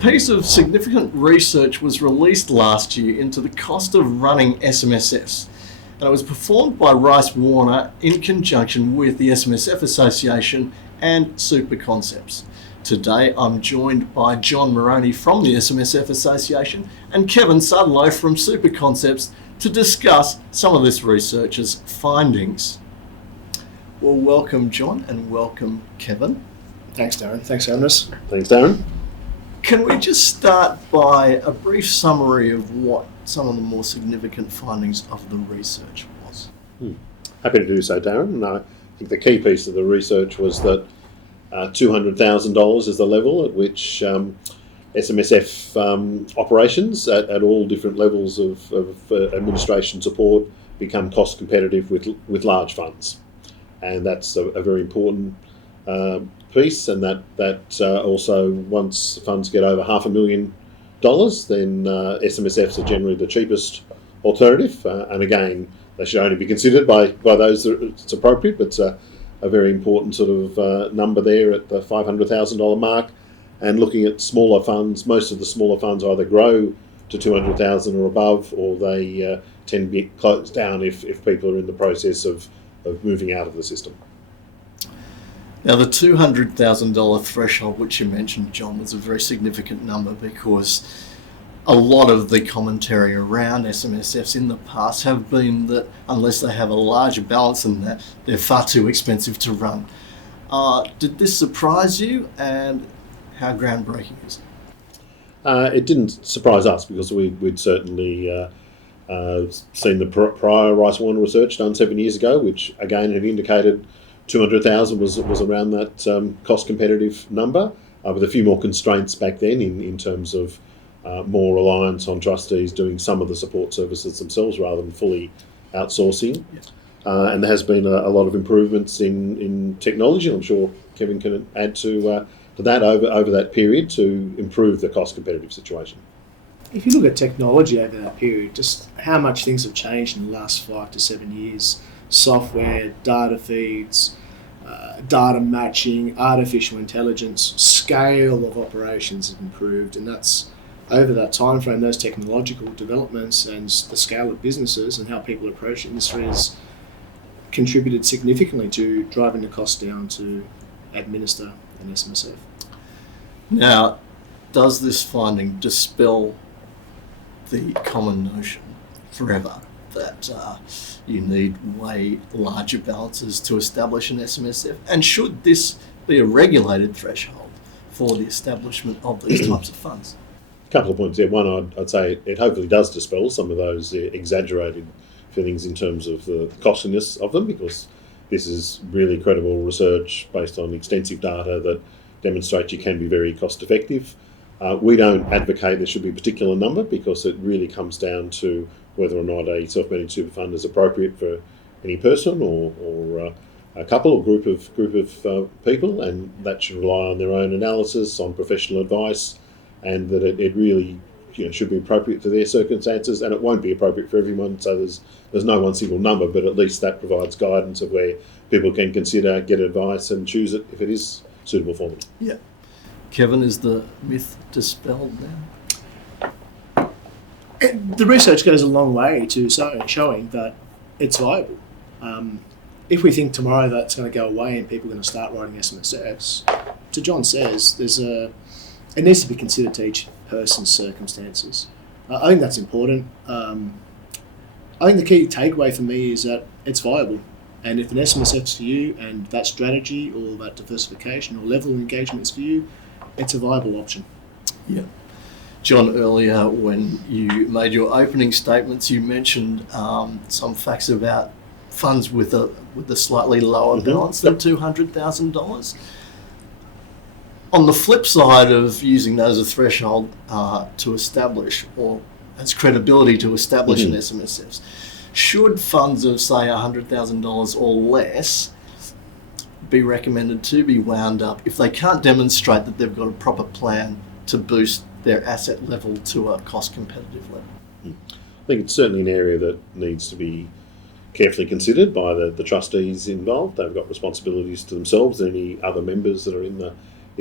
piece of significant research was released last year into the cost of running SMSFs, and it was performed by Rice Warner in conjunction with the SMSF Association and SuperConcepts. Today I'm joined by John Maroney from the SMSF Association and Kevin Sudlow from SuperConcepts to discuss some of this research's findings. Well, welcome John and welcome Kevin. Thanks Darren, thanks for having us. Thanks Darren. Can we just start by a brief summary of what some of the more significant findings of the research was? Happy to do so, Darren. I think the key piece of the research was that $200,000 is the level at which SMSF operations at all different levels of administration support become cost competitive with large funds. And that's a very important piece, and that also, once funds get over $500,000, then SMSFs are generally the cheapest alternative, and again they should only be considered by those that it's appropriate, but it's a very important sort of number there at the $500,000 mark. And looking at smaller funds, most of the smaller funds either grow to $200,000 or above, or they tend to be closed down if people are in the process of moving out of the system. Now, the $200,000 threshold, which you mentioned, John, was a very significant number because a lot of the commentary around SMSFs in the past have been that unless they have a larger balance than that, they're far too expensive to run. Did this surprise you, and how groundbreaking is it? It didn't surprise us because we'd certainly seen the prior Rice Warner research done 7 years ago, which again had indicated 200,000 was around that cost competitive number, with a few more constraints back then in terms of more reliance on trustees doing some of the support services themselves rather than fully outsourcing. Yes. And there has been a lot of improvements in technology. I'm sure Kevin can add to that over that period to improve the cost competitive situation. If you look at technology over that period, just how much things have changed in the last 5 to 7 years. Software, data feeds, data matching, artificial intelligence, scale of operations have improved, and that's over that time frame. Those technological developments and the scale of businesses and how people approach industry has contributed significantly to driving the cost down to administer an SMSF. Now, does this finding dispel the common notion forever that you need way larger balances to establish an SMSF? And should this be a regulated threshold for the establishment of these types of funds? A couple of points there. One, I'd say it hopefully does dispel some of those exaggerated feelings in terms of the costliness of them, because this is really credible research based on extensive data that demonstrates you can be very cost effective. We don't advocate there should be a particular number because it really comes down to whether or not a self-managed super fund is appropriate for any person or a couple or group of people, and that should rely on their own analysis, on professional advice, and that it really should be appropriate for their circumstances, and it won't be appropriate for everyone. So there's no one single number, but at least that provides guidance of where people can consider, get advice, and choose it if it is suitable for them. Yeah. Kevin, is the myth dispelled now? The research goes a long way to showing that it's viable. If we think tomorrow that's going to go away and people are going to start writing SMSFs, to John says, it needs to be considered to each person's circumstances. I think that's important. I think the key takeaway for me is that it's viable. And if an SMSF's for you and that strategy or that diversification or level of engagement is for you, it's a viable option. Yeah. John, earlier when you made your opening statements, you mentioned some facts about funds with a slightly lower balance than $200,000. On the flip side of using that as a threshold to establish, or as credibility to establish an SMSF, should funds of, say, $100,000 or less be recommended to be wound up if they can't demonstrate that they've got a proper plan to boost their asset level to a cost competitive level? I think it's certainly an area that needs to be carefully considered by the trustees involved. They've got responsibilities to themselves and any other members that are in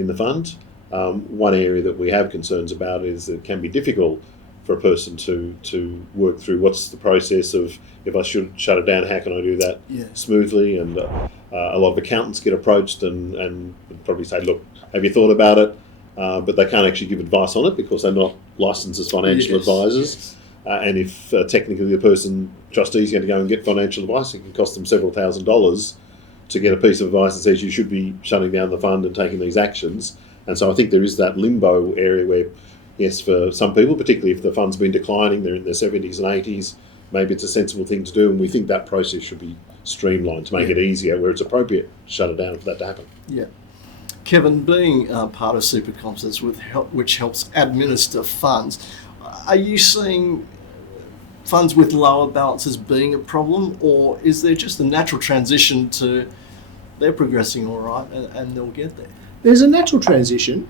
the fund. One area that we have concerns about is that it can be difficult for a person to work through what's the process of, if I should shut it down, how can I do that smoothly? And a lot of accountants get approached and probably say, look, have you thought about it? But they can't actually give advice on it because they're not licensed as financial advisors. And if technically the trustee's going to go and get financial advice, it can cost them several $1,000s to get a piece of advice that says you should be shutting down the fund and taking these actions. And so I think there is that limbo area where, yes, for some people, particularly if the fund's been declining, they're in their 70s and 80s, maybe it's a sensible thing to do, and we think that process should be streamlined to make it easier where it's appropriate to shut it down for that to happen. Yeah. Kevin, being part of SuperConcepts, which helps administer funds, are you seeing funds with lower balances being a problem, or is there just a natural transition to they're progressing all right and they'll get there? There's a natural transition.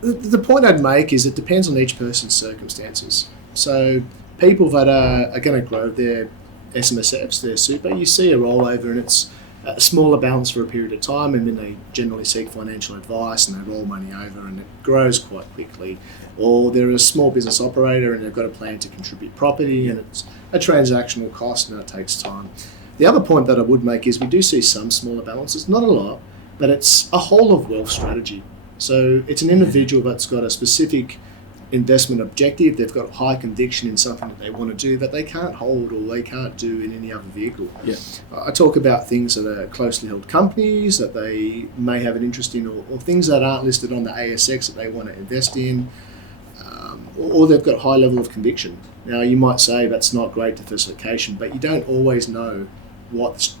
The point I'd make is it depends on each person's circumstances. So people that are going to grow their SMSFs, their super, you see a rollover and it's a smaller balance for a period of time, and then they generally seek financial advice and they roll money over and it grows quite quickly. Or they're a small business operator and they've got a plan to contribute property and it's a transactional cost and it takes time. The other point that I would make is we do see some smaller balances, not a lot, but it's a whole of wealth strategy. So it's an individual that's got a specific investment objective, they've got high conviction in something that they want to do that they can't hold or they can't do in any other vehicle. Yeah. I talk about things that are closely held companies that they may have an interest in, or things that aren't listed on the ASX that they want to invest in, or they've got a high level of conviction. Now you might say that's not great diversification, but you don't always know what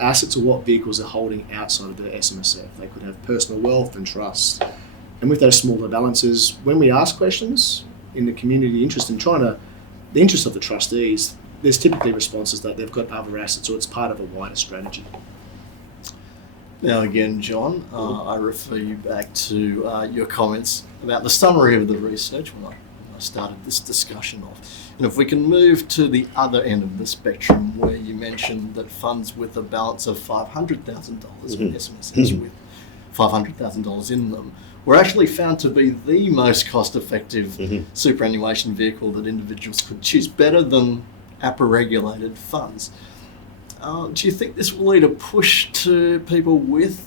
assets or what vehicles are holding outside of the SMSF. They could have personal wealth and trusts. And with those smaller balances, when we ask questions in the community interest in the interest of the trustees, there's typically responses that they've got other assets or it's part of a wider strategy. Now again, John, I refer you back to your comments about the summary of the research when I started this discussion off. And if we can move to the other end of the spectrum where you mentioned that funds with a balance of $500,000 with SMSFs with $500,000 in them were actually found to be the most cost-effective superannuation vehicle that individuals could choose, better than APRA-regulated funds. Do you think this will lead a push to people with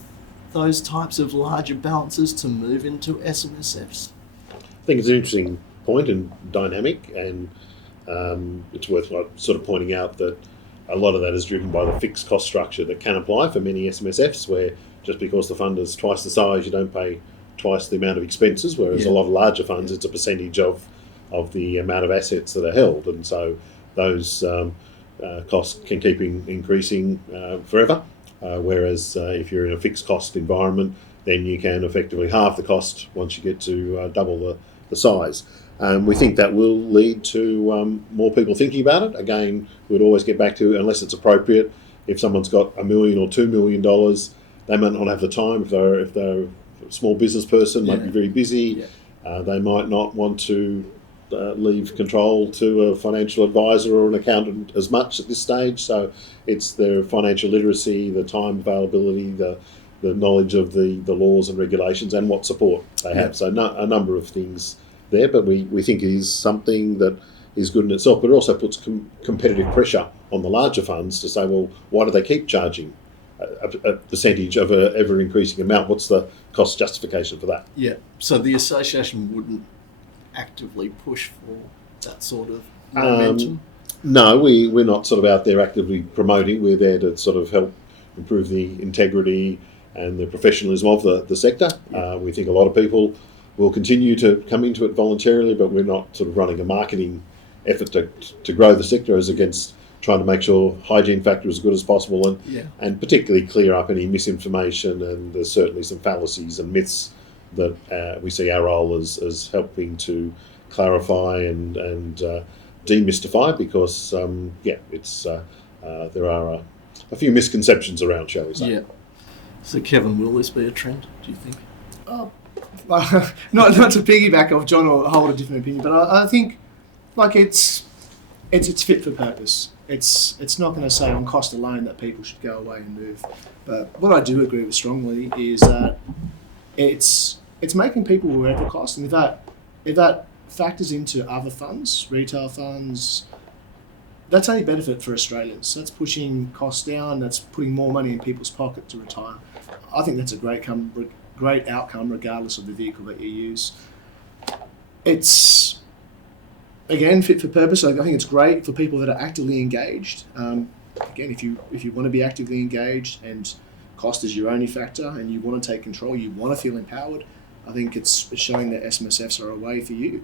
those types of larger balances to move into SMSFs? I think it's an interesting point and dynamic, and it's worth sort of pointing out that a lot of that is driven by the fixed cost structure that can apply for many SMSFs, where just because the fund is twice the size, you don't pay twice the amount of expenses, whereas a lot of larger funds, it's a percentage of the amount of assets that are held. And so those costs can keep increasing forever, whereas if you're in a fixed cost environment, then you can effectively halve the cost once you get to double the size. We think that will lead to more people thinking about it. Again, we'd always get back to, unless it's appropriate, if someone's got $1 million or $2 million, they might not have the time. If they're a small business person, might be very busy. They might not want to leave control to a financial advisor or an accountant as much at this stage. So it's their financial literacy, the time availability, the knowledge of the laws and regulations and what support they have. So a number of things there, but we think it is something that is good in itself, but it also puts competitive pressure on the larger funds to say, well, why do they keep charging a percentage of an ever-increasing amount? What's the cost justification for that? Yeah, so the association wouldn't actively push for that sort of momentum? No, we're not sort of out there actively promoting. We're there to sort of help improve the integrity and the professionalism of the sector. We think a lot of people will continue to come into it voluntarily, but we're not sort of running a marketing effort to grow the sector as against trying to make sure hygiene factor is as good as possible and particularly clear up any misinformation. And there's certainly some fallacies and myths that we see our role as helping to clarify and demystify, because it's there are a few misconceptions around, shall we say. Yeah. So Kevin, will this be a trend, do you think? Not to piggyback off John or hold a different opinion, but I think like it's fit for purpose. It's not going to say on cost alone that people should go away and move. But what I do agree with strongly is that it's making people aware of the cost, and if that factors into other funds, retail funds, that's only benefit for Australians. That's pushing costs down. That's putting more money in people's pocket to retire. I think that's a great outcome, regardless of the vehicle that you use. It's, again, fit for purpose. I think it's great for people that are actively engaged. Again, if you want to be actively engaged and cost is your only factor and you want to take control, you want to feel empowered, I think it's showing that SMSFs are a way for you.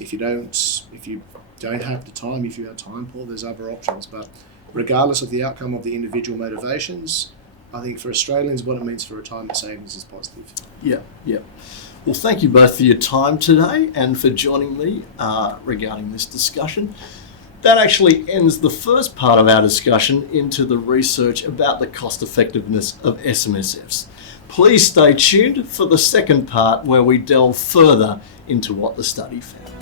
If you don't have the time, if you have time, Paul, there's other options. But regardless of the outcome of the individual motivations, I think for Australians, what it means for retirement savings is positive. Yeah. Well, thank you both for your time today and for joining me regarding this discussion. That actually ends the first part of our discussion into the research about the cost effectiveness of SMSFs. Please stay tuned for the second part where we delve further into what the study found.